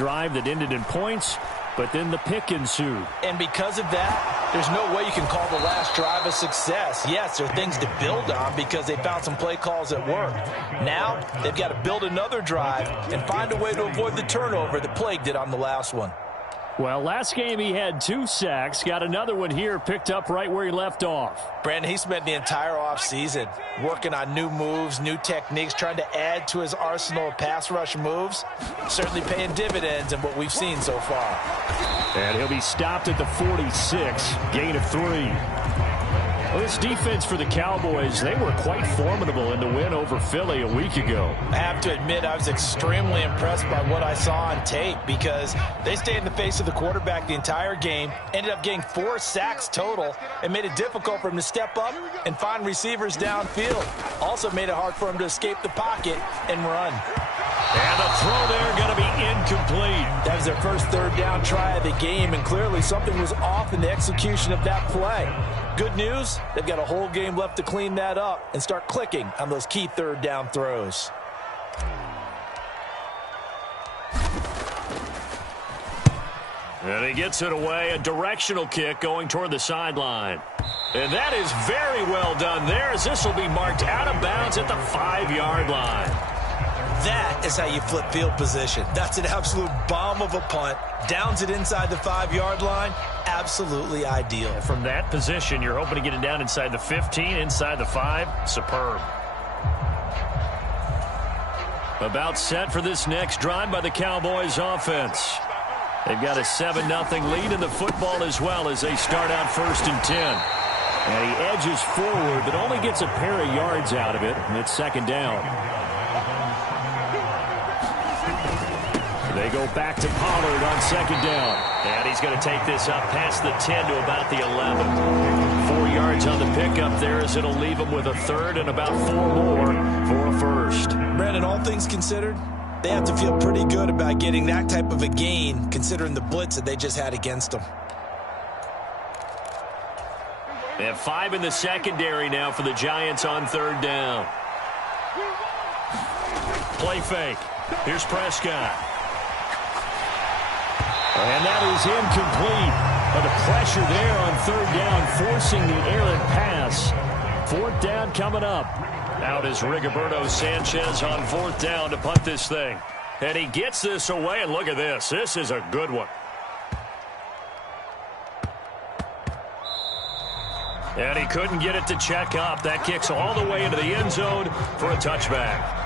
drive that ended in points, but then the pick ensued. And because of that, there's no way you can call the last drive a success. Yes, there are things to build on because they found some play calls that worked. Now, they've got to build another drive and find a way to avoid the turnover that plagued it on the last one. Well, last game he had 2 sacks. Got another one here, picked up right where he left off. Brandon, he spent the entire offseason working on new moves, new techniques, trying to add to his arsenal of pass rush moves. Certainly paying dividends in what we've seen so far. And he'll be stopped at the 46, gain of 3. Well, this defense for the Cowboys, they were quite formidable in the win over Philly a week ago. I have to admit, I was extremely impressed by what I saw on tape because they stayed in the face of the quarterback the entire game, ended up getting 4 sacks total, and made it difficult for him to step up and find receivers downfield. Also made it hard for him to escape the pocket and run. And the throw there going to be incomplete. That was their first third down try of the game, and clearly something was off in the execution of that play. Good news, they've got a whole game left to clean that up and start clicking on those key third down throws. And he gets it away, a directional kick going toward the sideline. And that is very well done there, as this will be marked out of bounds at the 5-yard line. That is how you flip field position. That's an absolute bomb of a punt. Downs it inside the 5-yard line. Absolutely ideal. From that position, you're hoping to get it down inside the 15, inside the 5. Superb. About set for this next drive by the Cowboys offense. They've got a 7-0 lead in the football as well as they start out 1st and 10. And he edges forward, but only gets a pair of yards out of it, and it's 2nd down. They go back to Pollard on 2nd down. And he's going to take this up past the 10 to about the 11. 4 yards on the pickup there as it'll leave him with a 3rd and about 4 more for a 1st. Brandon, all things considered, they have to feel pretty good about getting that type of a gain considering the blitz that they just had against them. They have 5 in the secondary now for the Giants on 3rd down. Play fake. Here's Prescott. And that is incomplete. But the pressure there on 3rd down, forcing the errant pass. 4th down coming up. Out is Rigoberto Sanchez on 4th down to punt this thing. And he gets this away, and look at this. This is a good one. And he couldn't get it to check up. That kicks all the way into the end zone for a touchback.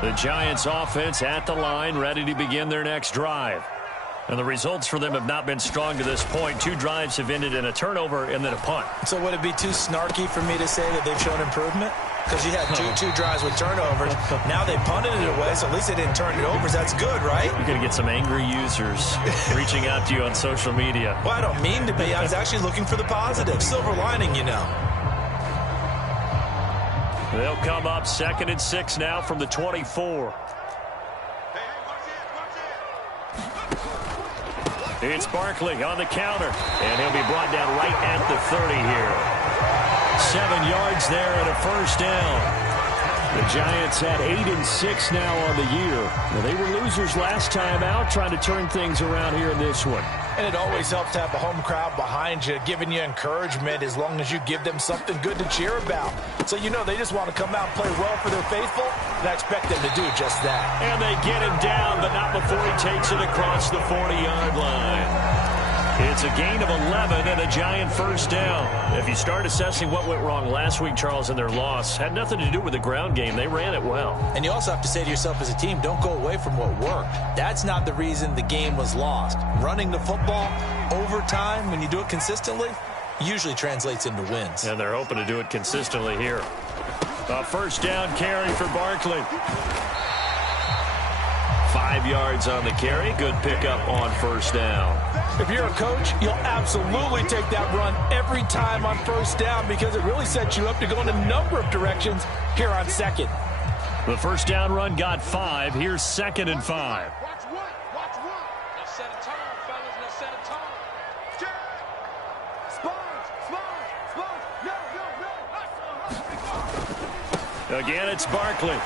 The Giants offense at the line, ready to begin their next drive. And the results for them have not been strong to this point. 2 drives have ended in a turnover and then a punt. So would it be too snarky for me to say that they've shown improvement? Because you had two drives with turnovers. Now they punted it away, so at least they didn't turn it over. So that's good, right? You're going to get some angry users reaching out to you on social media. Well, I don't mean to be. I was actually looking for the positive. Silver lining, you know. They'll come up 2nd and 6 now from the 24. It's Barkley on the counter, and he'll be brought down right at the 30 here. 7 yards there and a 1st down. The Giants had 8 and 6 now on the year. Well, they were losers last time out, trying to turn things around here in this one. And it always helps to have a home crowd behind you, giving you encouragement as long as you give them something good to cheer about. So you know they just want to come out and play well for their faithful, and I expect them to do just that. And they get him down, but not before he takes it across the 40-yard line. It's a gain of 11 and a Giant 1st down. If you start assessing what went wrong last week, Charles, in their loss, had nothing to do with the ground game. They ran it well. And you also have to say to yourself as a team, don't go away from what worked. That's not the reason the game was lost. Running the football over time, when you do it consistently, usually translates into wins. And they're hoping to do it consistently here. A 1st down carry for Barkley. 5 yards on the carry. Good pickup on 1st down. If you're a coach, you'll absolutely take that run every time on 1st down because it really sets you up to go in a number of directions here on 2nd. The 1st down run got 5. Here's 2nd and 5. Again, it's Barkley. And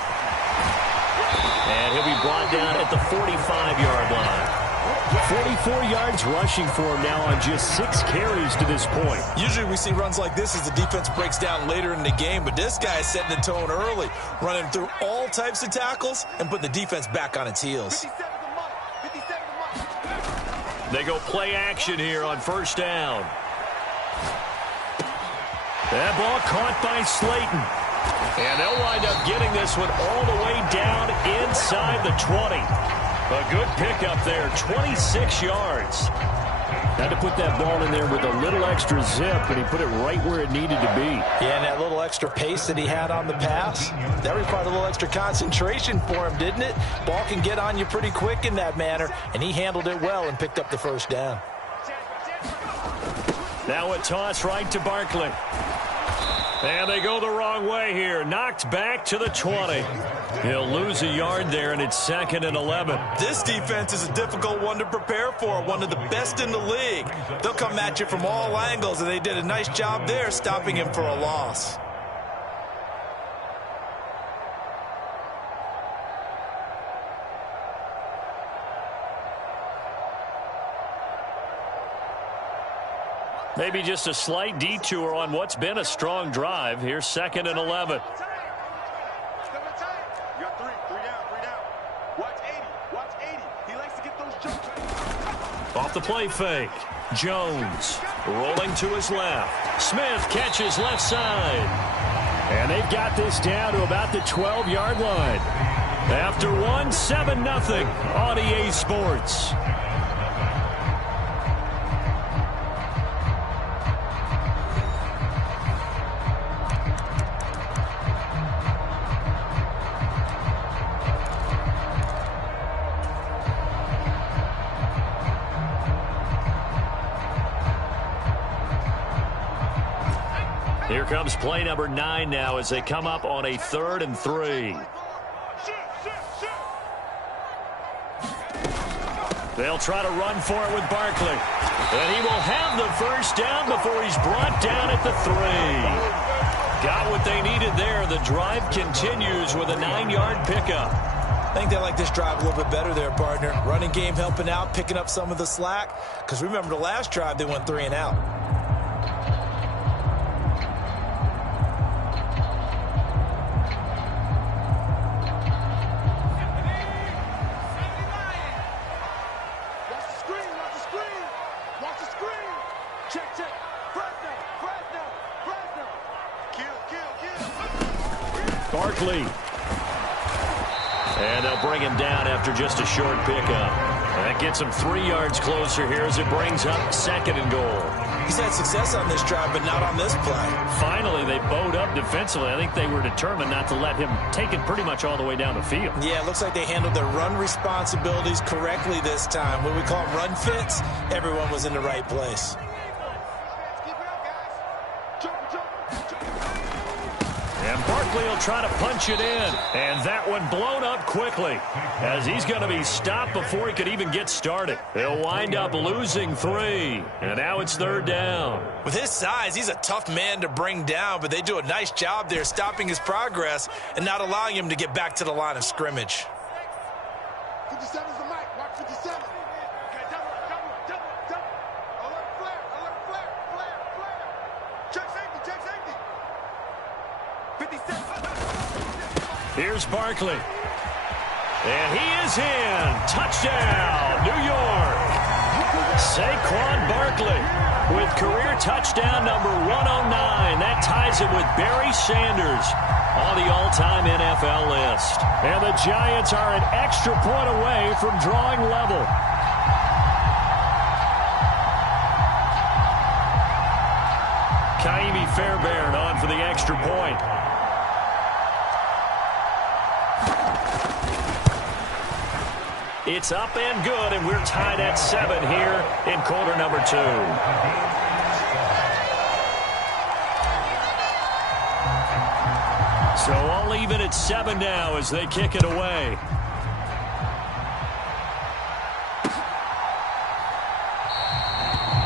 he'll be brought down at the 45-yard line. 44 yards rushing for him now on just 6 carries to this point. Usually we see runs like this as the defense breaks down later in the game, but this guy is setting the tone early, running through all types of tackles and putting the defense back on its heels. They go play action here on first down. That ball caught by Slayton. And they'll wind up getting this one all the way down inside the 20. A good pickup there, 26 yards. Had to put that ball in there with a little extra zip, and he put it right where it needed to be. Yeah, and that little extra pace that he had on the pass, that required a little extra concentration for him, didn't it? Ball can get on you pretty quick in that manner, and he handled it well and picked up the first down. Now a toss right to Barkley. And they go the wrong way here. Knocked back to the 20. He'll lose a yard there, and it's 2nd and 11. This defense is a difficult one to prepare for, one of the best in the league. They'll come at you from all angles, and they did a nice job there stopping him for a loss. Maybe just a slight detour on what's been a strong drive. Here's 2nd and 11. Off the play fake. Jones rolling to his left. Smith catches left side. And they've got this down to about the 12-yard line. After one, 7-0 on EA Sports. Here comes play number 9 now as they come up on a 3rd and 3. They'll try to run for it with Barkley. And he will have the first down before he's brought down at the 3. Got what they needed there. The drive continues with a 9-yard pickup. I think they like this drive a little bit better there, partner. Running game helping out, picking up some of the slack. Because remember the last drive, they went 3 and out. Barkley. And they'll bring him down after just a short pickup. And that gets him 3 yards closer here as it brings up 2nd and goal. He's had success on this drive, but not on this play. Finally, they bowed up defensively. I think they were determined not to let him take it pretty much all the way down the field. Yeah, it looks like they handled their run responsibilities correctly this time. What we call them run fits, everyone was in the right place. And Barkley will try to punch it in. And that one blown up quickly as he's going to be stopped before he could even get started. He'll wind up losing 3. And now it's 3rd down. With his size, he's a tough man to bring down, but they do a nice job there stopping his progress and not allowing him to get back to the line of scrimmage. 57's the mic. Watch 57. Okay, double. Alert flare. Check safety. 57. Here's Barkley. And he is in. Touchdown, New York. Saquon Barkley with career touchdown number 109. That ties him with Barry Sanders on the all-time NFL list. And the Giants are an extra point away from drawing level. Kaimi Fairbairn on for the extra point. It's up and good, and we're tied at 7 here in quarter number 2. So all even at 7 now as they kick it away.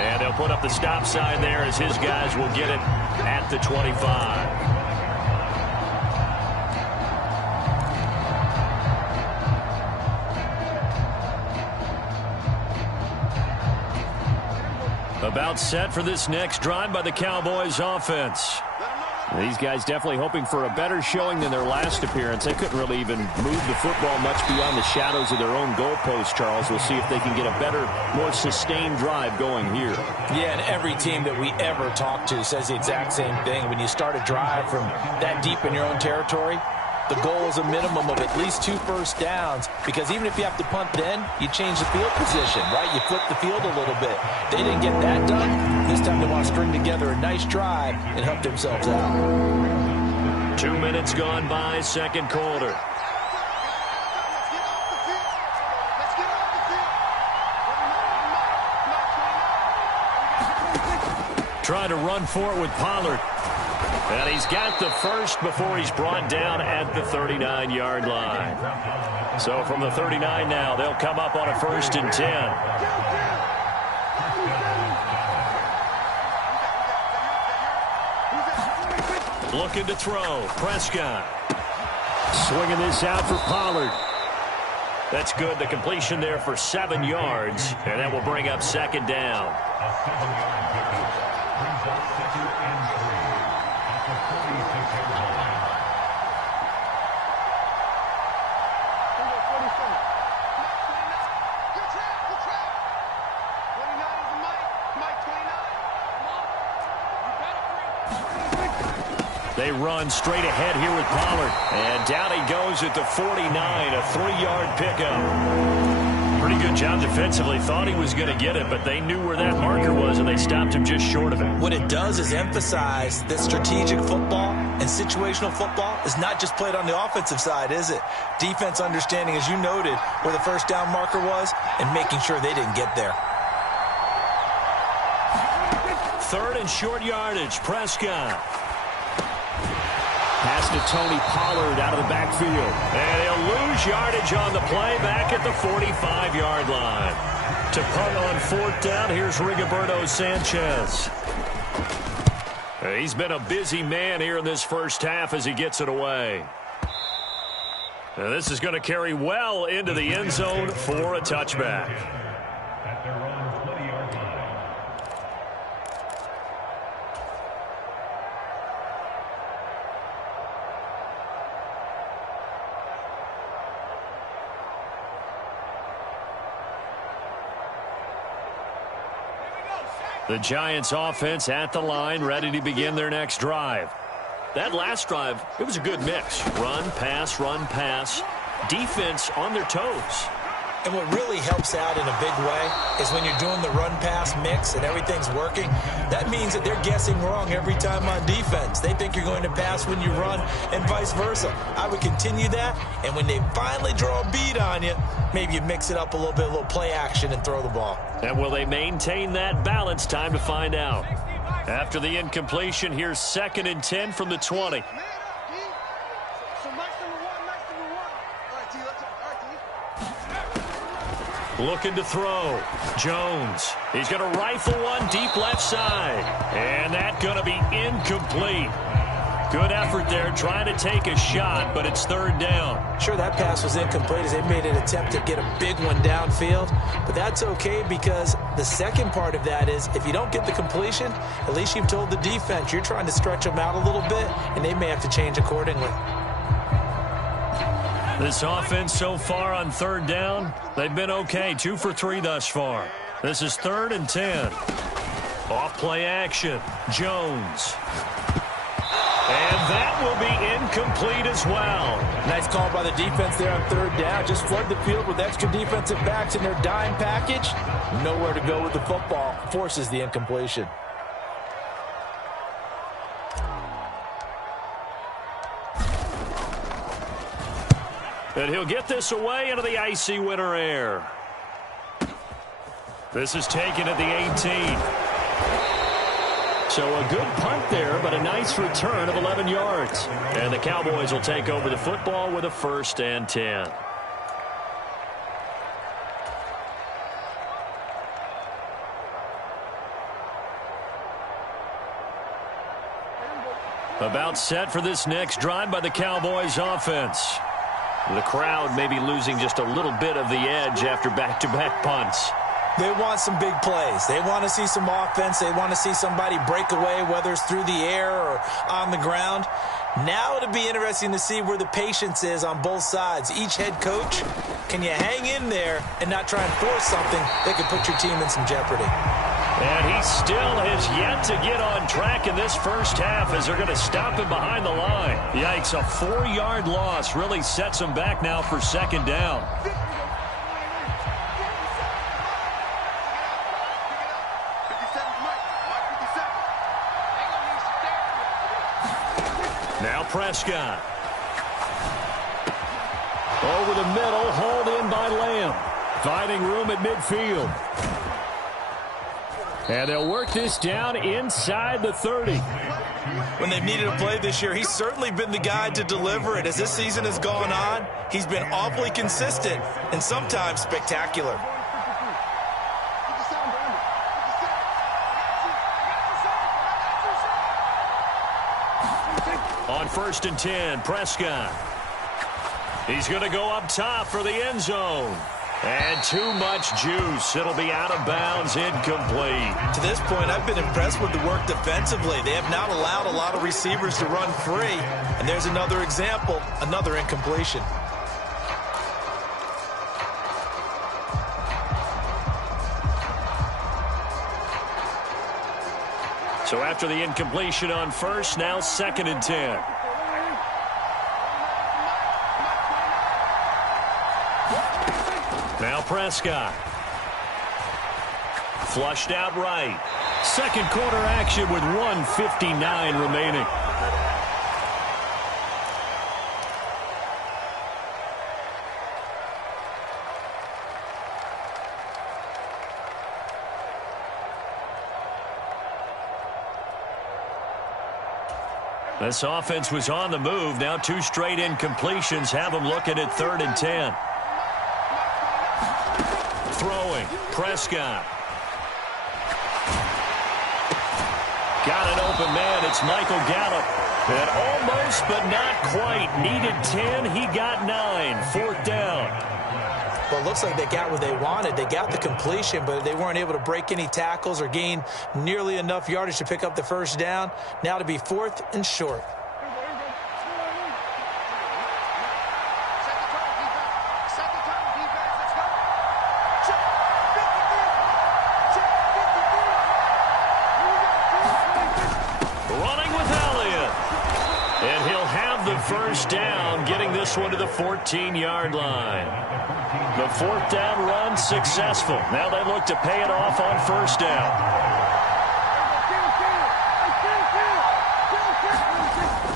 And they'll put up the stop sign there as his guys will get it at the 25. About set for this next drive by the Cowboys offense. These guys definitely hoping for a better showing than their last appearance. They couldn't really even move the football much beyond the shadows of their own goalpost, Charles. We'll see if they can get a better, more sustained drive going here. Yeah, and every team that we ever talk to says the exact same thing. When you start a drive from that deep in your own territory, the goal is a minimum of at least 2 first downs, because even if you have to punt then, you change the field position, right? You flip the field a little bit. They didn't get that done. This time they want to string together a nice drive and help themselves out. 2 minutes gone by, second quarter. Trying to run for it with Pollard. And he's got the first before he's brought down at the 39-yard line. So from the 39 now, they'll come up on a 1st and 10. Looking to throw. Prescott. Swinging this out for Pollard. That's good. The completion there for 7 yards. And that will bring up 2nd down. They run straight ahead here with Pollard. And down he goes at the 49, a 3-yard pickup. Pretty good job defensively. Thought he was going to get it, but they knew where that marker was, and they stopped him just short of it. What it does is emphasize that strategic football and situational football is not just played on the offensive side, is it? Defense understanding, as you noted, where the first down marker was and making sure they didn't get there. 3rd and short yardage. Prescott. Pass to Tony Pollard out of the backfield. And he'll lose yardage on the play back at the 45-yard line. To punt on 4th down, here's Rigoberto Sanchez. He's been a busy man here in this first half as he gets it away. Now this is going to carry well into the end zone for a touchback. The Giants offense at the line, ready to begin their next drive. That last drive, it was a good mix. Run, pass, defense on their toes. And what really helps out in a big way is when you're doing the run-pass mix and everything's working, that means that they're guessing wrong every time on defense. They think you're going to pass when you run and vice versa. I would continue that, and when they finally draw a beat on you, maybe you mix it up a little play action and throw the ball. And will they maintain that balance? Time to find out. After the incompletion, here's 2nd and 10 from the 20. Looking to throw. Jones. He's going to rifle one deep left side. And that's going to be incomplete. Good effort there, trying to take a shot, but it's 3rd down. Sure, that pass was incomplete as they made an attempt to get a big one downfield. But that's okay, because the second part of that is if you don't get the completion, at least you've told the defense you're trying to stretch them out a little bit, and they may have to change accordingly. This offense so far on 3rd down, they've been okay. 2 for 3 thus far. This is 3rd and 10. Off play action. Jones. And that will be incomplete as well. Nice call by the defense there on 3rd down. Just flood the field with extra defensive backs in their dime package. Nowhere to go with the football. Forces the incompletion. And he'll get this away into the icy winter air. This is taken at the 18. So a good punt there, but a nice return of 11 yards. And the Cowboys will take over the football with a 1st and 10. About set for this next drive by the Cowboys offense. The crowd may be losing just a little bit of the edge after back-to-back punts. They want some big plays. They want to see some offense. They want to see somebody break away, whether it's through the air or on the ground. Now it'll be interesting to see where the patience is on both sides. Each head coach, can you hang in there and not try and force something that could put your team in some jeopardy? And he still has yet to get on track in this first half as they're going to stop him behind the line. Yikes, a 4-yard loss really sets him back now for second down. Now Prescott. Over the middle, hauled in by Lamb. Finding room at midfield. And they'll work this down inside the 30. When they've needed a play this year, he's certainly been the guy to deliver it. As this season has gone on, he's been awfully consistent and sometimes spectacular. On 1st and 10, Prescott. He's going to go up top for the end zone. And too much juice. It'll be out of bounds, incomplete. To this point, I've been impressed with the work defensively. They have not allowed a lot of receivers to run free. And there's another example, another incompletion. So after the incompletion on 1st, now 2nd and 10. Now Prescott. Flushed out right. Second quarter action with 1:59 remaining. This offense was on the move. Now 2 straight incompletions have them looking at 3rd and 10. Throwing, Prescott. Got an open man, it's Michael Gallup. And almost, but not quite. Needed 10, he got 9. 4th down. Well, it looks like they got what they wanted. They got the completion, but they weren't able to break any tackles or gain nearly enough yardage to pick up the first down. Now to be 4th and short. First down, getting this one to the 14-yard line. The 4th down run successful. Now they look to pay it off on 1st down.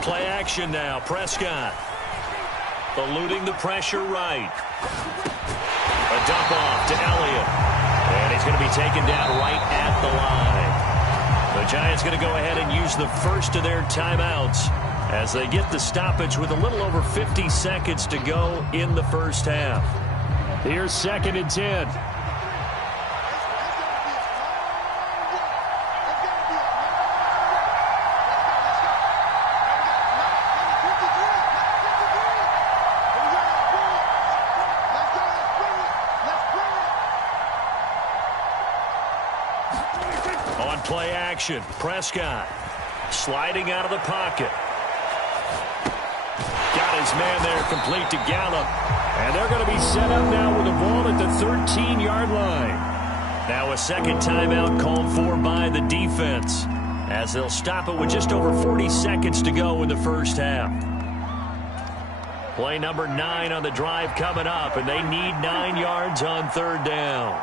Play action now, Prescott. Eluding the pressure right. A dump off to Elliott. And he's going to be taken down right at the line. The Giants going to go ahead and use the first of their timeouts as they get the stoppage with a little over 50 seconds to go in the first half. Here's 2nd and 10. On play action, Prescott sliding out of the pocket. Got his man there, complete to Gallup. And they're going to be set up now with the ball at the 13-yard line. Now a second timeout called for by the defense as they'll stop it with just over 40 seconds to go in the first half. Play number 9 on the drive coming up, and they need 9 yards on 3rd down.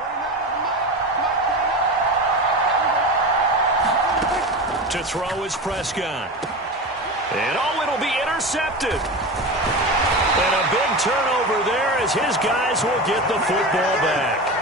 To throw is Prescott. And it'll be intercepted. And a big turnover there as his guys will get the football back.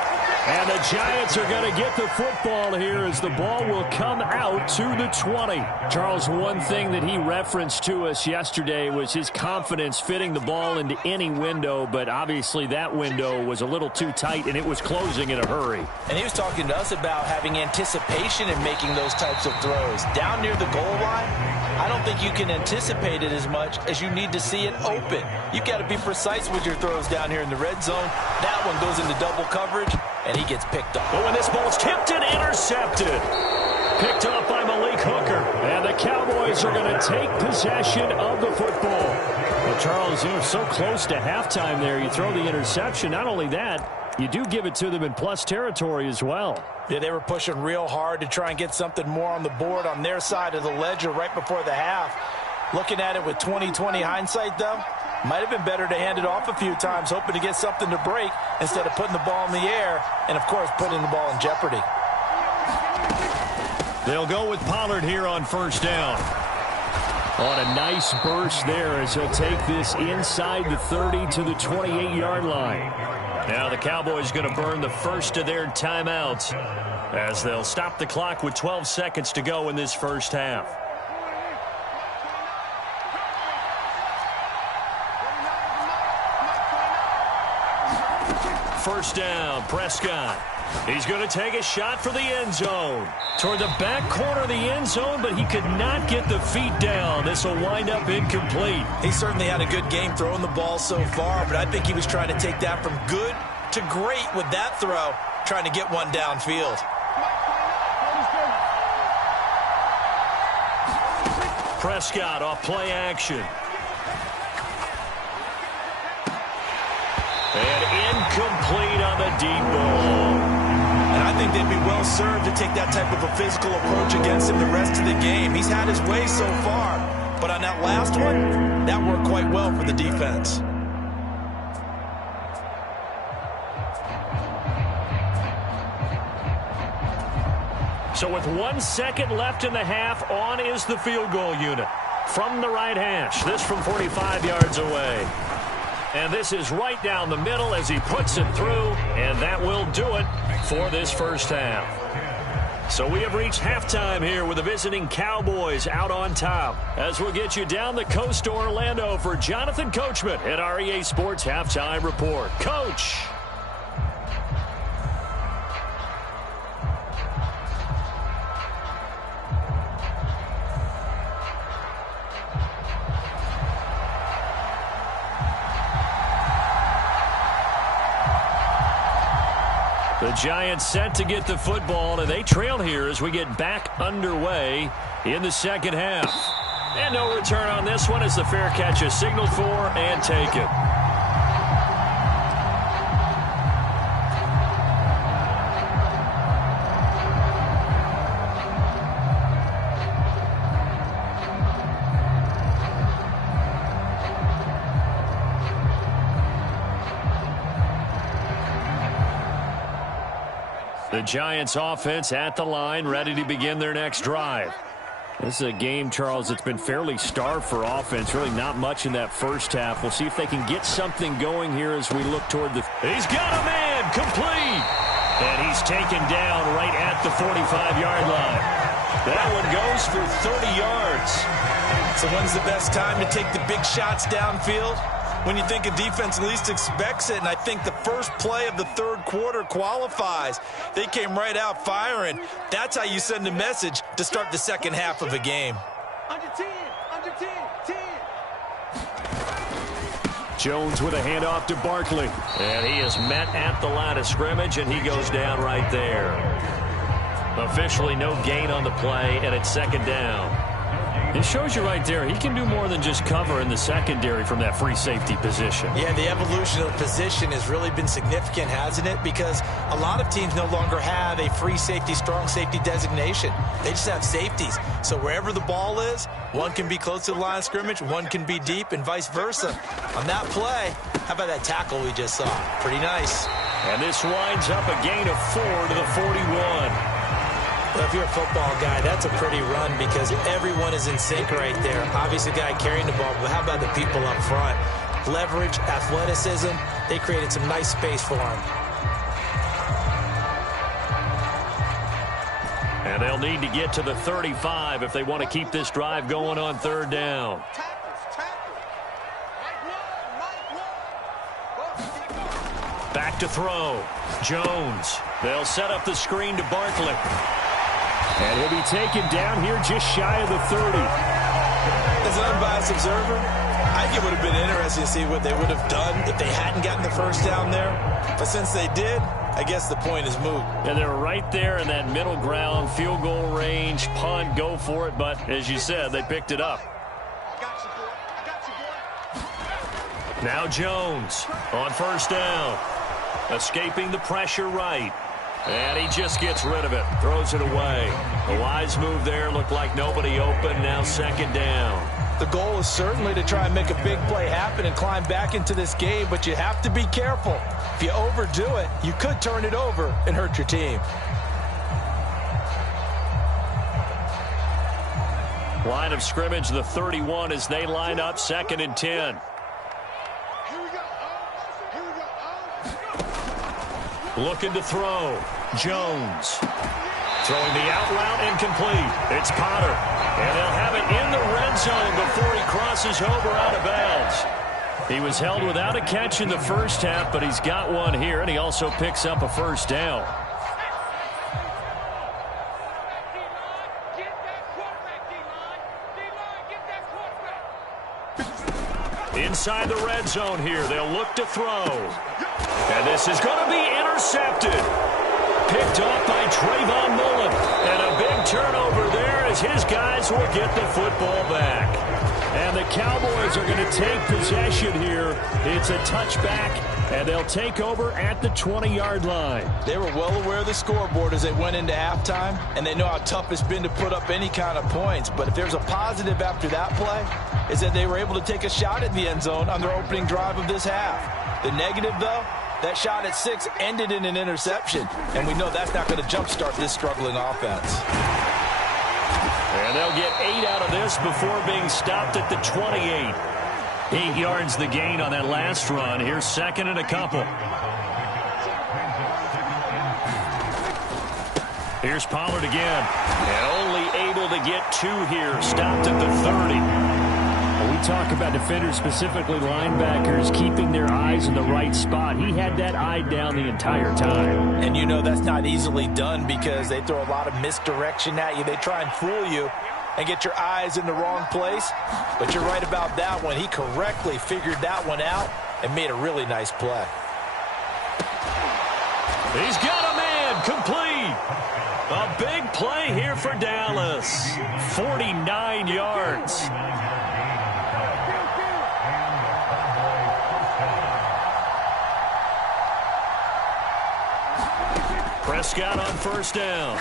And the Giants are going to get the football here as the ball will come out to the 20. Charles, one thing that he referenced to us yesterday was his confidence fitting the ball into any window, but obviously that window was a little too tight and it was closing in a hurry. And he was talking to us about having anticipation in making those types of throws. Down near the goal line, I don't think you can anticipate it as much as you need to see it open. You've got to be precise with your throws down here in the red zone. That one goes into double coverage, and and he gets picked up. But when this ball's tipped and intercepted. Picked up by Malik Hooker. And the Cowboys are going to take possession of the football. Well, Charles, you're so close to halftime there. You throw the interception. Not only that, you do give it to them in plus territory as well. Yeah, they were pushing real hard to try and get something more on the board on their side of the ledger right before the half. Looking at it with 20/20 hindsight, though, might have been better to hand it off a few times, hoping to get something to break instead of putting the ball in the air and, of course, putting the ball in jeopardy. They'll go with Pollard here on first down. On a nice burst there as he'll take this inside the 30 to the 28-yard line. Now the Cowboys going to burn the first of their timeouts as they'll stop the clock with 12 seconds to go in this first half. First down, Prescott. He's going to take a shot for the end zone. Toward the back corner of the end zone, but he could not get the feet down. This will wind up incomplete. He certainly had a good game throwing the ball so far, but I think he was trying to take that from good to great with that throw, trying to get one downfield. Prescott off play action. And incomplete on the deep ball. And I think they'd be well served to take that type of a physical approach against him the rest of the game. He's had his way so far, but on that last one, that worked quite well for the defense. So with 1 second left in the half, on is the field goal unit. From the right hash, this from 45 yards away. And this is right down the middle as he puts it through, and that will do it for this first half. So we have reached halftime here with the visiting Cowboys out on top. As we'll get you down the coast to Orlando for Jonathan Coachman at our EA Sports Halftime Report. Coach! The Giants set to get the football, and they trail here as we get back underway in the second half. And no return on this one as the fair catch is signaled for and taken. The Giants offense at the line, ready to begin their next drive. This is a game, Charles, that's been fairly starved for offense. Really not much in that first half. We'll see if they can get something going here as we look toward the... He's got a man, complete! And he's taken down right at the 45-yard line. That one goes for 30 yards. So when's the best time to take the big shots downfield? When you think a defense least expects it, and I think the first play of the third quarter qualifies. They came right out firing. That's how you send a message to start the second half of a game. Under 10, under 10, 10. Jones with a handoff to Barkley. And he is met at the line of scrimmage, and he goes down right there. Officially no gain on the play, and it's second down. It shows you right there, he can do more than just cover in the secondary from that free safety position. Yeah, the evolution of the position has really been significant, hasn't it? Because a lot of teams no longer have a free safety, strong safety designation. They just have safeties. So wherever the ball is, one can be close to the line of scrimmage, one can be deep, and vice versa. On that play, how about that tackle we just saw? Pretty nice. And this winds up a gain of 4 to the 41. Well, if you're a football guy, that's a pretty run because everyone is in sync right there. Obviously, the guy carrying the ball, but how about the people up front? Leverage, athleticism, they created some nice space for him. And they'll need to get to the 35 if they want to keep this drive going on third down. Back to throw. Jones. They'll set up the screen to Barkley. And he'll be taken down here just shy of the 30. As an unbiased observer, I think it would have been interesting to see what they would have done if they hadn't gotten the first down there. But since they did, I guess the point is moot. And they're right there in that middle ground, field goal range, punt, go for it. But as you said, they picked it up. Now Jones on first down. Escaping the pressure right. And he just gets rid of it. Throws it away. A wise move there. Looked like nobody open. Now second down. The goal is certainly to try and make a big play happen and climb back into this game, but you have to be careful. If you overdo it, you could turn it over and hurt your team. Line of scrimmage, the 31 as they line up, 2nd and 10. Looking to throw. Jones. Throwing the out route incomplete. It's Potter. And they'll have it in the red zone before he crosses over out of bounds. He was held without a catch in the first half, but he's got one here, and he also picks up a first down. Inside the red zone here, they'll look to throw. And this is going to be intercepted. Picked off by Trayvon Mullen. And a big turnover there as his guys will get the football back. And the Cowboys are going to take possession here. It's a touchback, and they'll take over at the 20-yard line. They were well aware of the scoreboard as they went into halftime, and they know how tough it's been to put up any kind of points. But if there's a positive after that play, is that they were able to take a shot at the end zone on their opening drive of this half. The negative, though, that shot at 6 ended in an interception, and we know that's not going to jumpstart this struggling offense. And they'll get 8 out of this before being stopped at the 28. 8 yards the gain on that last run. Here's 2nd and a couple. Here's Pollard again. And only able to get 2 here. Stopped at the 30. We talk about defenders, specifically linebackers, keeping their eyes in the right spot. He had that eye down the entire time. And you know that's not easily done because they throw a lot of misdirection at you. They try and fool you and get your eyes in the wrong place. But you're right about that one. He correctly figured that one out and made a really nice play. He's got a man complete. A big play here for Dallas. 49 yards. Prescott on first down.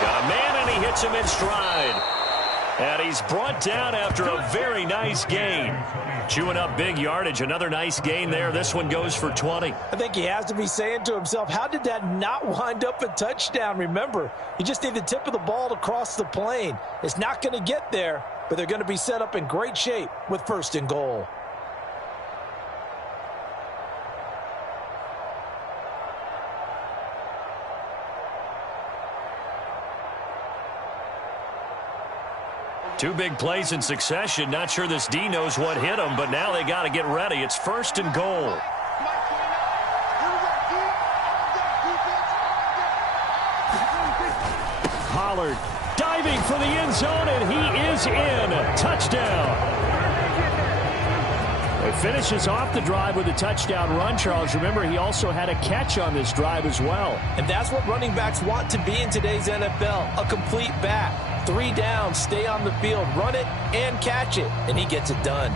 Got a man, and he hits him in stride. And he's brought down after a very nice gain. Chewing up big yardage. Another nice gain there. This one goes for 20. I think he has to be saying to himself, how did that not wind up a touchdown? Remember, you just need the tip of the ball to cross the plane. It's not going to get there, but they're going to be set up in great shape with 1st and goal. Two big plays in succession. Not sure this D knows what hit him, but now they got to get ready. It's 1st and goal. Pollard diving for the end zone, and he is in. Touchdown. It finishes off the drive with a touchdown run, Charles. Remember, he also had a catch on this drive as well. And that's what running backs want to be in today's NFL, a complete back. 3 down, stay on the field, run it, and catch it, and he gets it done.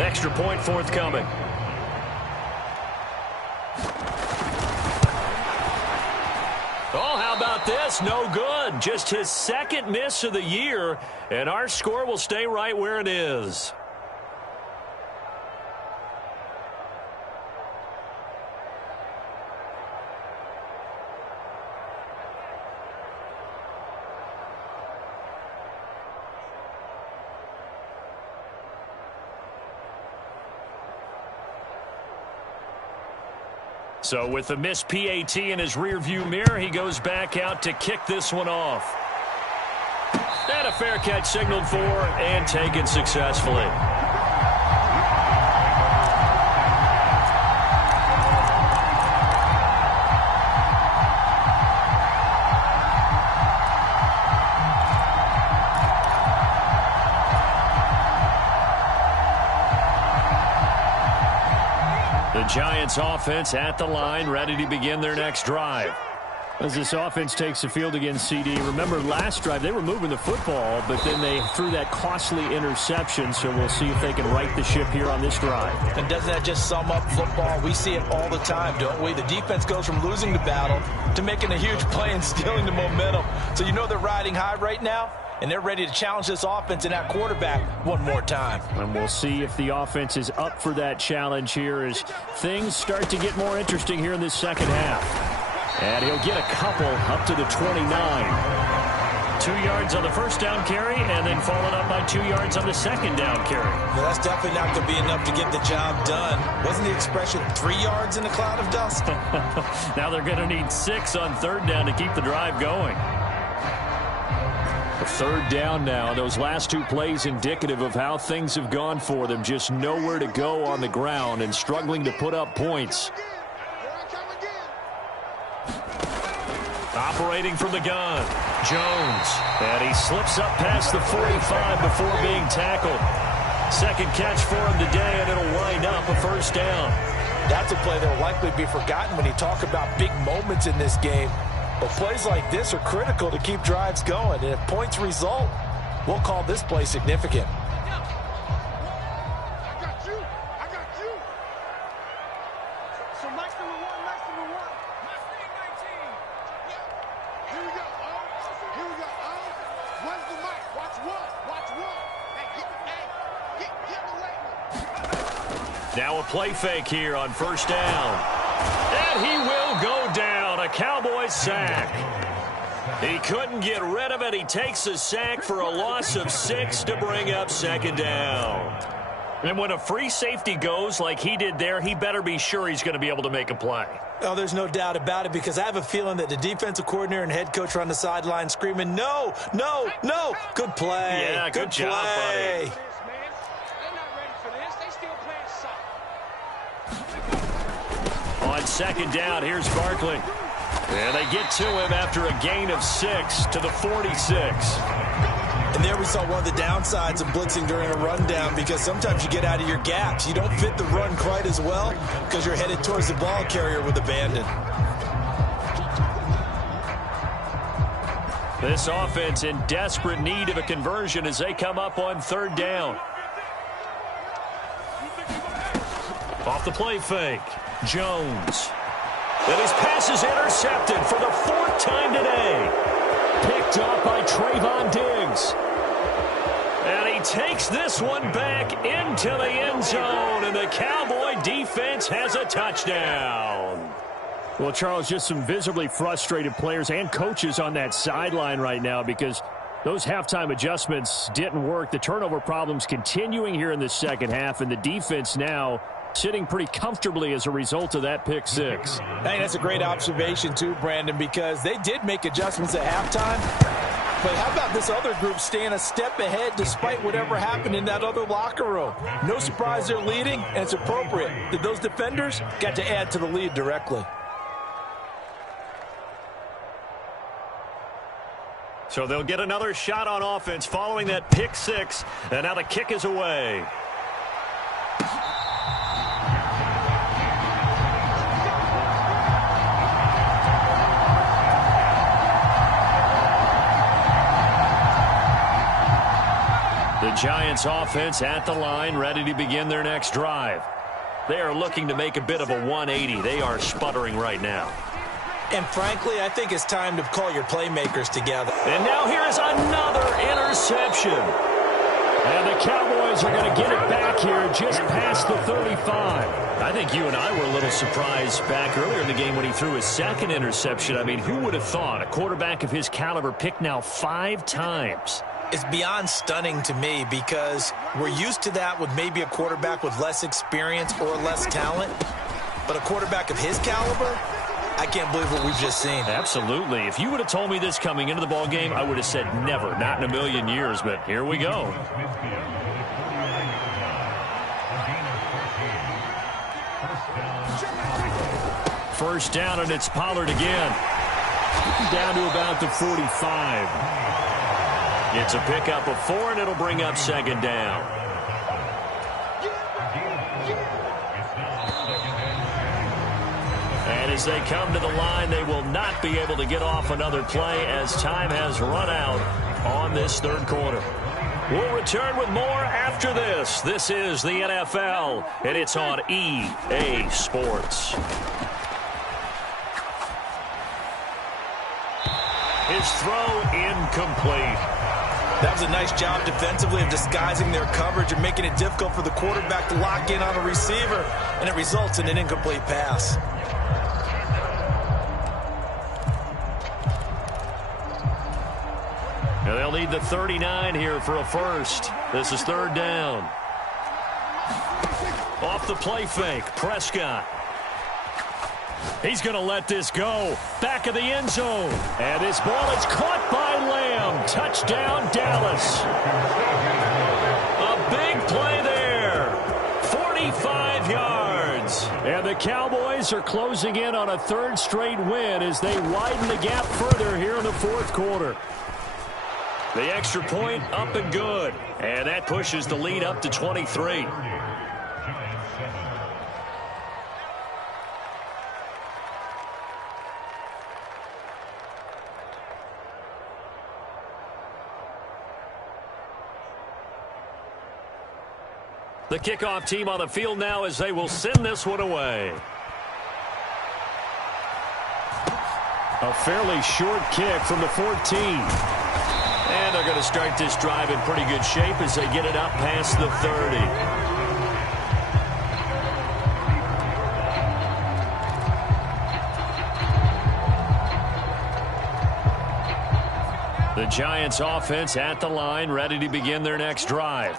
Extra point forthcoming. Oh, how about this? No good. Just his 2nd miss of the year, and our score will stay right where it is. So with the missed PAT in his rearview mirror, he goes back out to kick this one off. And a fair catch signaled for and taken successfully. Giants offense at the line, ready to begin their next drive. As this offense takes the field against CD, remember last drive they were moving the football, but then they threw that costly interception, so we'll see if they can right the ship here on this drive. And doesn't that just sum up football? We see it all the time, don't we? The defense goes from losing the battle to making a huge play and stealing the momentum. So you know they're riding high right now, and they're ready to challenge this offense and that quarterback one more time. And we'll see if the offense is up for that challenge here as things start to get more interesting here in this second half. And he'll get a couple up to the 29. 2 yards on the first down carry, and then followed up by 2 yards on the second down carry. Well, that's definitely not going to be enough to get the job done. Wasn't the expression 3 yards in a cloud of dust? Now they're going to need 6 on third down to keep the drive going. A third down now. Those last 2 plays indicative of how things have gone for them. Just nowhere to go on the ground and struggling to put up points. Operating from the gun, Jones. And he slips up past the 45 before being tackled. Second catch for him today, and it'll wind up a first down. That's a play that will likely be forgotten when you talk about big moments in this game. But plays like this are critical to keep drives going. And if points result, we'll call this play significant. Now a play fake here on first down. And he will go down. A Cowboys sack. He couldn't get rid of it. He takes a sack for a loss of 6 to bring up second down. And when a free safety goes like he did there, he better be sure he's going to be able to make a play. Oh, there's no doubt about it, because I have a feeling that the defensive coordinator and head coach are on the sideline screaming, no, no, no. Good play. Yeah, good job, buddy. On second down, here's Barkley. And they get to him after a gain of 6 to the 46. And there we saw one of the downsides of blitzing during a rundown, because sometimes you get out of your gaps. You don't fit the run quite as well because you're headed towards the ball carrier with abandon. This offense in desperate need of a conversion as they come up on third down. Off the play fake, Jones. And his pass is intercepted for the 4th time today. Picked up by Trayvon Diggs. And he takes this one back into the end zone, and the Cowboy defense has a touchdown. Well, Charles, just some visibly frustrated players and coaches on that sideline right now because those halftime adjustments didn't work. The turnover problems continuing here in the second half, and the defense now sitting pretty comfortably as a result of that pick 6. Hey, that's a great observation too, Brandon, because they did make adjustments at halftime. But how about this other group staying a step ahead despite whatever happened in that other locker room? No surprise they're leading, and it's appropriate that those defenders got to add to the lead directly. So they'll get another shot on offense following that pick 6, and now the kick is away. The Giants offense at the line, ready to begin their next drive. They are looking to make a bit of a 180. They are sputtering right now. And frankly, I think it's time to call your playmakers together. And now here is another interception. And the Cowboys are going to get it back here just past the 35. I think you and I were a little surprised back earlier in the game when he threw his second interception. I mean, who would have thought a quarterback of his caliber picked now 5 times? It's beyond stunning to me because we're used to that with maybe a quarterback with less experience or less talent. But a quarterback of his caliber, I can't believe what we've just seen. Absolutely. If you would have told me this coming into the ball game, I would have said never, not in a million years. But here we go. First down, and it's Pollard again. Down to about the 45. It's a pickup of 4, and it'll bring up second down. as they come to the line. They will not be able to get off another play as time has run out on this third quarter. We'll return with more after this. This is the NFL, and it's on EA Sports. His throw incomplete. That was a nice job defensively of disguising their coverage and making it difficult for the quarterback to lock in on a receiver, and it results in an incomplete pass. And they'll need the 39 here for a first. This is third down. Off the play fake, Prescott. He's going to let this go. Back of the end zone. And this ball is caught by Lamb. Touchdown, Dallas. A big play there. 45 yards. And the Cowboys are closing in on a third straight win as they widen the gap further here in the fourth quarter. The extra point up and good. And that pushes the lead up to 23. The kickoff team on the field now as they will send this one away. A fairly short kick from the 14. And they're going to start this drive in pretty good shape as they get it up past the 30. The Giants offense at the line, ready to begin their next drive.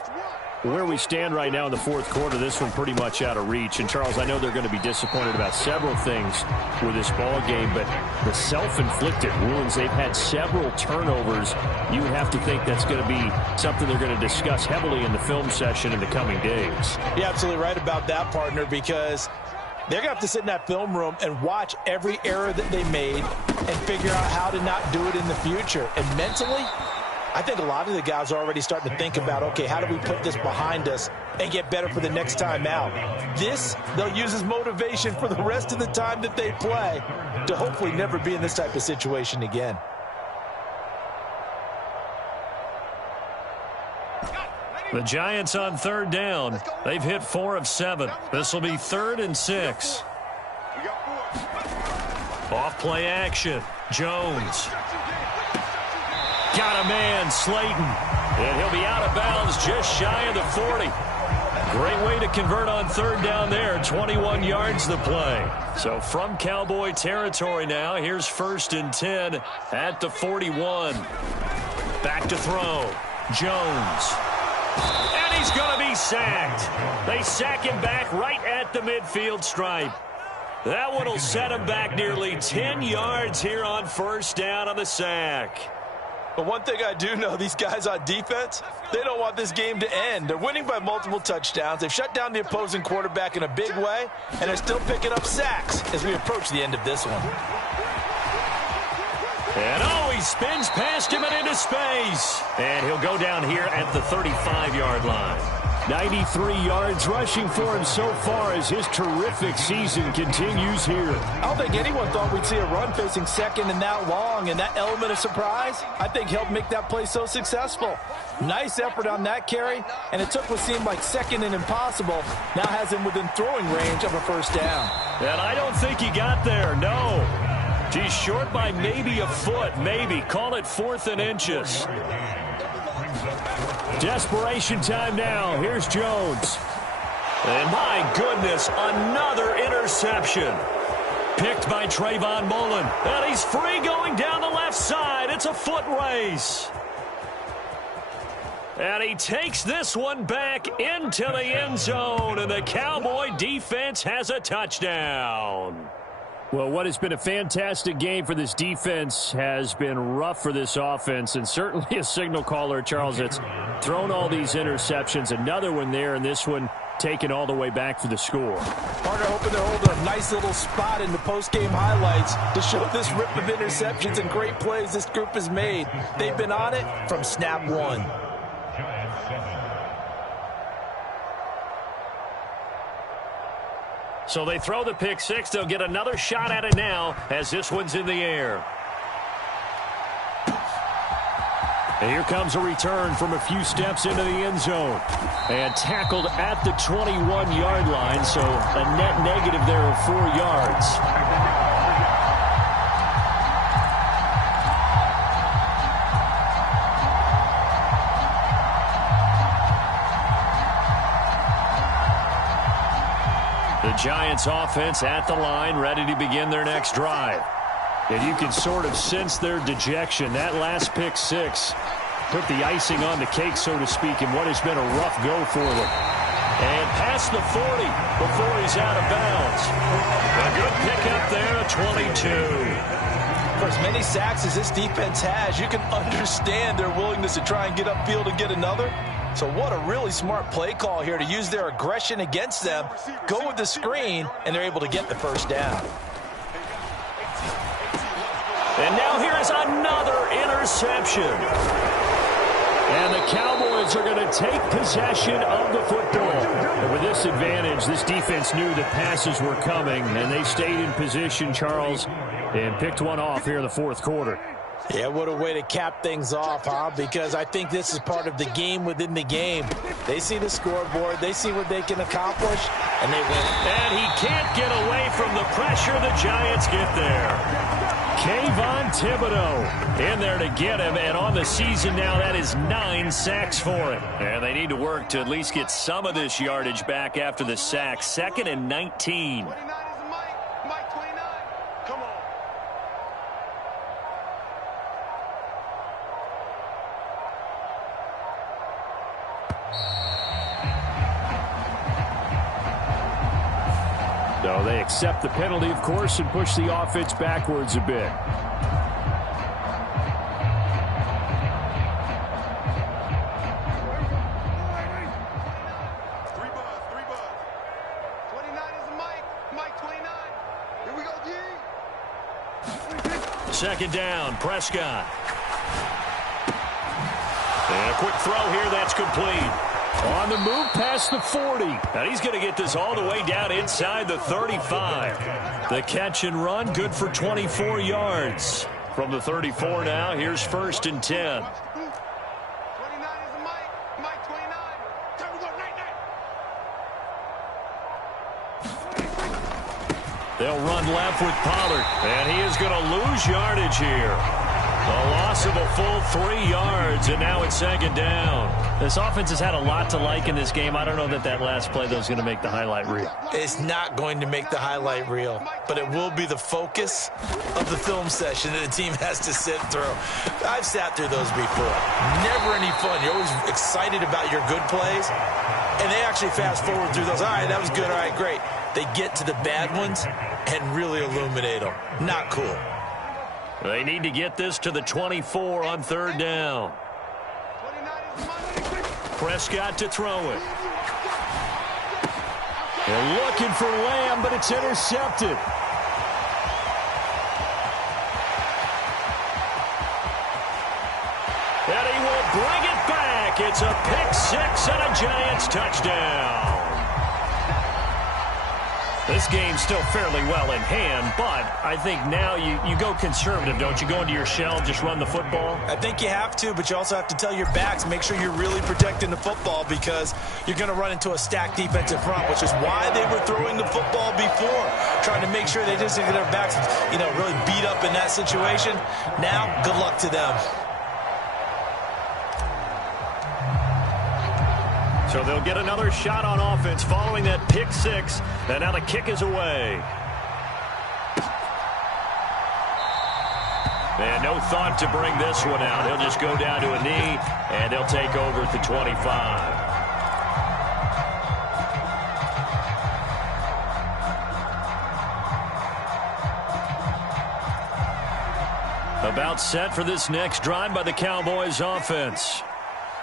Where we stand right now in the fourth quarter, this one pretty much out of reach. And, Charles, I know they're going to be disappointed about several things with this ball game, but the self-inflicted wounds, they've had several turnovers. You have to think that's going to be something they're going to discuss heavily in the film session in the coming days. You're absolutely right about that, partner, because they're going to have to sit in that film room and watch every error that they made and figure out how to not do it in the future. And mentally, I think a lot of the guys are already starting to think about, okay, how do we put this behind us and get better for the next time out? This, they'll use as motivation for the rest of the time that they play to hopefully never be in this type of situation again. The Giants on third down. They've hit 4 of 7. This will be 3rd and 6. Off play action. Jones. Got a man, Slayton. And he'll be out of bounds just shy of the 40. Great way to convert on third down there. 21 yards the play. So from Cowboy territory now, here's 1st and 10 at the 41. Back to throw. Jones. And he's going to be sacked. They sack him back right at the midfield stripe. That one will set him back nearly 10 yards here on 1st down on the sack. But one thing I do know, these guys on defense, they don't want this game to end. They're winning by multiple touchdowns. They've shut down the opposing quarterback in a big way, and they're still picking up sacks as we approach the end of this one. And he spins past him and into space. And he'll go down here at the 35-yard line. 93 yards rushing for him so far as his terrific season continues here. I don't think anyone thought we'd see a run facing second and that long, and that element of surprise, I think, helped make that play so successful. Nice effort on that carry, and it took what seemed like second and impossible, now has him within throwing range of a 1st down. And I don't think he got there, no. He's short by maybe a foot, maybe. Call it 4th and inches. Desperation time now. Here's Jones. And my goodness, another interception. Picked by Trayvon Mullen. And he's free going down the left side. It's a foot race. And he takes this one back into the end zone. And the Cowboy defense has a touchdown. Well, what has been a fantastic game for this defense has been rough for this offense, and certainly a signal caller, Charles, that's thrown all these interceptions. Another one there, and this one taken all the way back for the score. Partner hoping they're holding a nice little spot in the post-game highlights to show this rip of interceptions and great plays this group has made. They've been on it from snap one. So they throw the pick six. They'll get another shot at it now as this one's in the air. And here comes a return from a few steps into the end zone. And tackled at the 21-yard line, so a net negative there of 4 yards. The Giants offense at the line, ready to begin their next drive. And you can sort of sense their dejection. That last pick six put the icing on the cake, so to speak, in what has been a rough go for them. And past the 40 before he's out of bounds. A good pickup there, a 22. For as many sacks as this defense has, you can understand their willingness to try and get upfield and get another. So what a really smart play call here to use their aggression against them, go with the screen, and they're able to get the first down. And now here is another interception. And the Cowboys are going to take possession of the football. And with this advantage, this defense knew that passes were coming, and they stayed in position, Charles, and picked one off here in the fourth quarter. Yeah, what a way to cap things off, huh? Because I think this is part of the game within the game. They see the scoreboard, they see what they can accomplish, and they win. And he can't get away from the pressure. The Giants get there. Kayvon Thibodeaux in there to get him, and on the season now, that is 9 sacks for him. And they need to work to at least get some of this yardage back after the sack. 2nd and 19. 29 is Mike 29. Come on. So they accept the penalty, of course, and push the offense backwards a bit. Three buzz. 29 is Mike 29. Here we go, G. 2nd down, Prescott. And a quick throw here, that's complete. On the move past the 40. And he's going to get this all the way down inside the 35. The catch and run, good for 24 yards. From the 34 now, here's 1st and 10. 29 is Mike 29. Time to go, night. They'll run left with Pollard. And he is going to lose yardage here. A loss of a full 3 yards, and now it's 2nd down. This offense has had a lot to like in this game. I don't know that that last play, though, is going to make the highlight reel. It's not going to make the highlight reel, but it will be the focus of the film session that the team has to sit through. I've sat through those before. Never any fun. You're always excited about your good plays, and they actually fast forward through those. All right, that was good. All right, great. They get to the bad ones and really illuminate them. Not cool. They need to get this to the 24 on 3rd down. 29 is Mike. Prescott to throw it. They're looking for Lamb, but it's intercepted. And he will bring it back. It's a pick six and a Giants touchdown. This game's still fairly well in hand, but I think now you go conservative, don't you? Go into your shell, just run the football? I think you have to, but you also have to tell your backs, make sure you're really protecting the football because you're going to run into a stacked defensive front, which is why they were throwing the football before, trying to make sure they just get their backs, really beat up in that situation. Now, good luck to them. So they'll get another shot on offense following that pick six. And now the kick is away. And no thought to bring this one out. He'll just go down to a knee, and they'll take over at the 25. About set for this next drive by the Cowboys offense.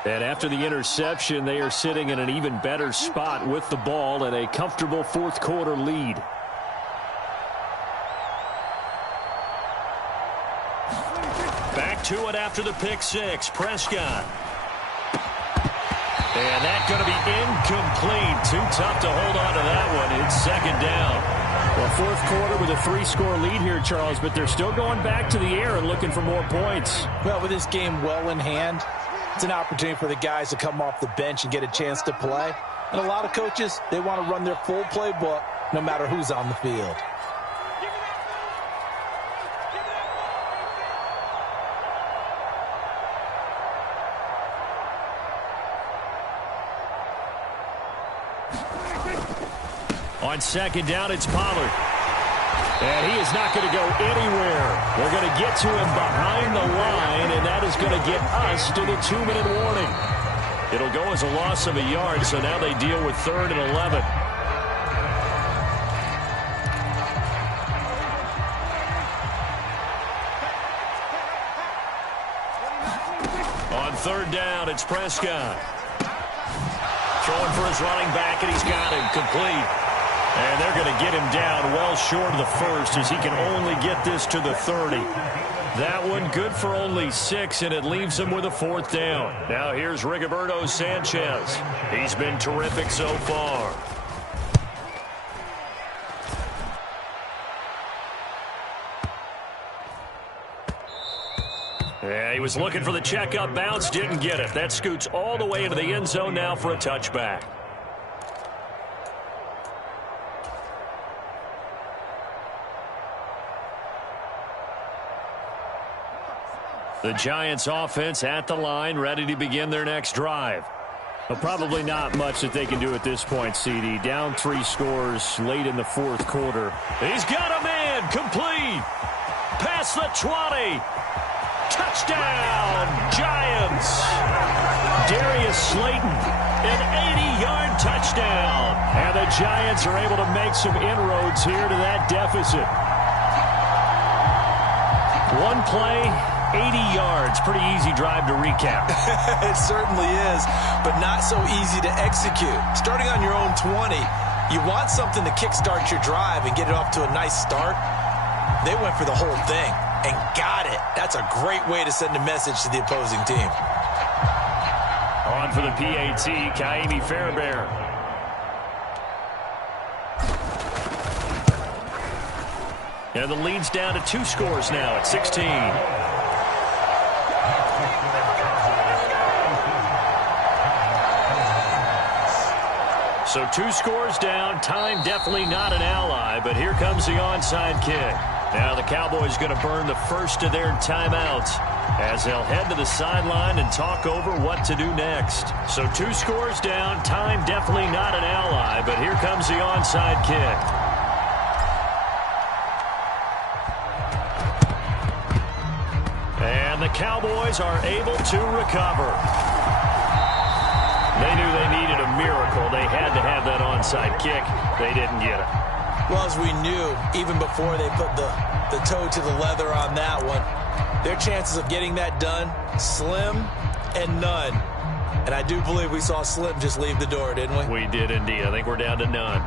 And after the interception, they are sitting in an even better spot with the ball and a comfortable fourth quarter lead. Back to it after the pick six. Prescott. And that's going to be incomplete. Too tough to hold on to that one. It's second down. Well, fourth quarter with a 3-score lead here, Charles, but they're still going back to the air and looking for more points. Well, with this game well in hand, it's an opportunity for the guys to come off the bench and get a chance to play. And a lot of coaches, they want to run their full playbook no matter who's on the field. On second down, it's Pollard. And he is not going to go anywhere. They're going to get to him behind the line, and that is going to get us to the 2-minute warning. It'll go as a loss of a yard, so now they deal with 3rd and 11. On 3rd down, it's Prescott. Throwing for his running back, and he's got him complete. And they're going to get him down well short of the first as he can only get this to the 30. That one good for only 6, and it leaves him with a 4th down. Now here's Rigoberto Sanchez. He's been terrific so far. Yeah, he was looking for the checkup bounce, didn't get it. That scoots all the way into the end zone now for a touchback. The Giants offense at the line, ready to begin their next drive. Well, probably not much that they can do at this point, CD. Down 3 scores late in the fourth quarter. He's got a man, complete. Past the 20. Touchdown, Giants. Darius Slayton, an 80-yard touchdown. And the Giants are able to make some inroads here to that deficit. One play, 80 yards. Pretty easy drive to recap. It certainly is, but not so easy to execute. Starting on your own 20, you want something to kickstart your drive and get it off to a nice start. They went for the whole thing and got it. That's a great way to send a message to the opposing team. On for the PAT, Ka'imi Fairbairn. And the lead's down to 2 scores now at 16. So 2 scores down. Time definitely not an ally, but here comes the onside kick. Now the Cowboys going to burn the first of their timeouts as they'll head to the sideline and talk over what to do next. So 2 scores down. Time definitely not an ally, but here comes the onside kick. And the Cowboys are able to recover. They knew they needed a miracle. They had to have that onside kick. They didn't get it. Well, as we knew, even before they put the toe to the leather on that one, their chances of getting that done, slim and none. And I do believe we saw Slim just leave the door, didn't we? We did indeed. I think we're down to none.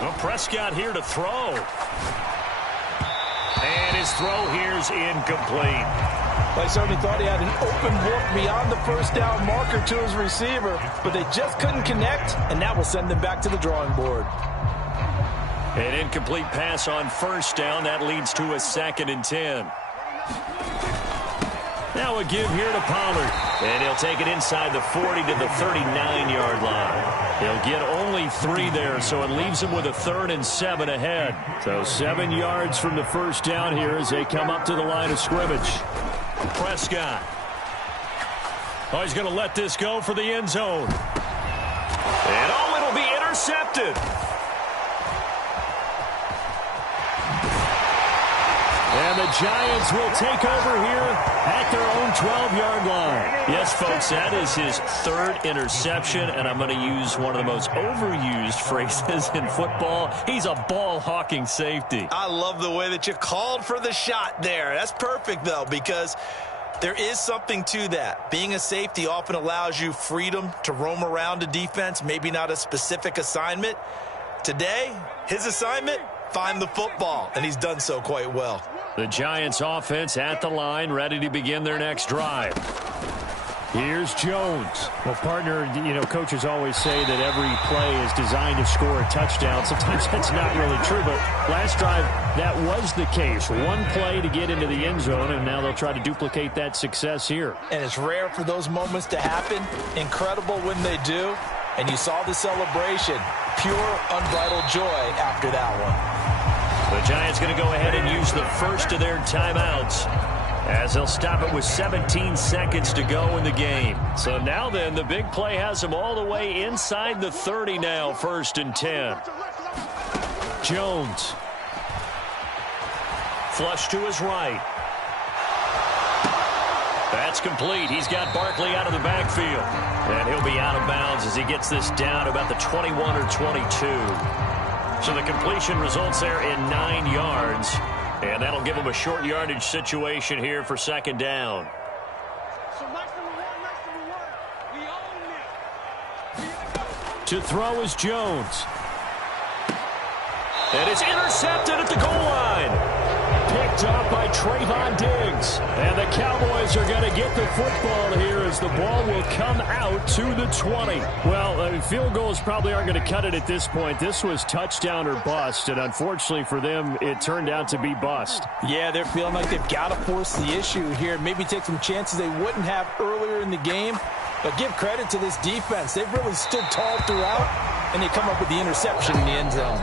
Well, Prescott here to throw. And his throw here's incomplete. I certainly thought he had an open look beyond the first down marker to his receiver, but they just couldn't connect, and that will send them back to the drawing board. An incomplete pass on first down. That leads to a 2nd and 10. Now a give here to Pollard. And he'll take it inside the 40 to the 39-yard line. He'll get only 3 there, so it leaves him with a 3rd and 7 ahead. So 7 yards from the first down here as they come up to the line of scrimmage. Prescott. Oh, he's going to let this go for the end zone. And oh, it'll be intercepted. And the Giants will take over here at their own 12-yard line. Yes, folks, that is his 3rd interception, and I'm going to use one of the most overused phrases in football. He's a ball-hawking safety. I love the way that you called for the shot there. That's perfect, though, because There is something to that. Being a safety often allows you freedom to roam around a defense, maybe not a specific assignment. Today, his assignment, find the football, and he's done so quite well. The Giants offense at the line, ready to begin their next drive. Here's Jones. Well, partner, coaches always say that every play is designed to score a touchdown. Sometimes that's not really true, but last drive, that was the case. One play to get into the end zone, and now they'll try to duplicate that success here. And it's rare for those moments to happen. Incredible when they do. And you saw the celebration. Pure, unbridled joy after that one. The Giants going to go ahead and use the first of their timeouts, as they'll stop it with 17 seconds to go in the game. So now then, the big play has them all the way inside the 30 now, 1st and 10. Jones. Flush to his right. That's complete. He's got Barkley out of the backfield. And he'll be out of bounds as he gets this down to about the 21 or 22. So the completion results there in 9 yards. And that'll give him a short yardage situation here for 2nd down. To throw is Jones. And it's intercepted at the goal line. Picked up by Trayvon Diggs. And the Cowboys are going to get the football here as the ball will come out to the 20. Well, field goals probably aren't going to cut it at this point. This was touchdown or bust, and unfortunately for them, it turned out to be bust. Yeah, they're feeling like they've got to force the issue here. Maybe take some chances they wouldn't have earlier in the game. But give credit to this defense. They've really stood tall throughout, and they come up with the interception in the end zone.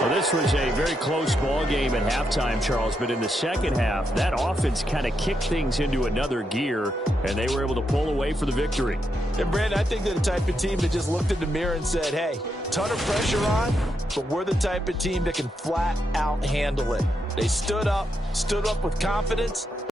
Well, this was a very close ball game at halftime, Charles, but in the second half, that offense kind of kicked things into another gear, and they were able to pull away for the victory. And, Brandon, I think they're the type of team that just looked in the mirror and said, hey, ton of pressure on, but we're the type of team that can flat out handle it. They stood up with confidence.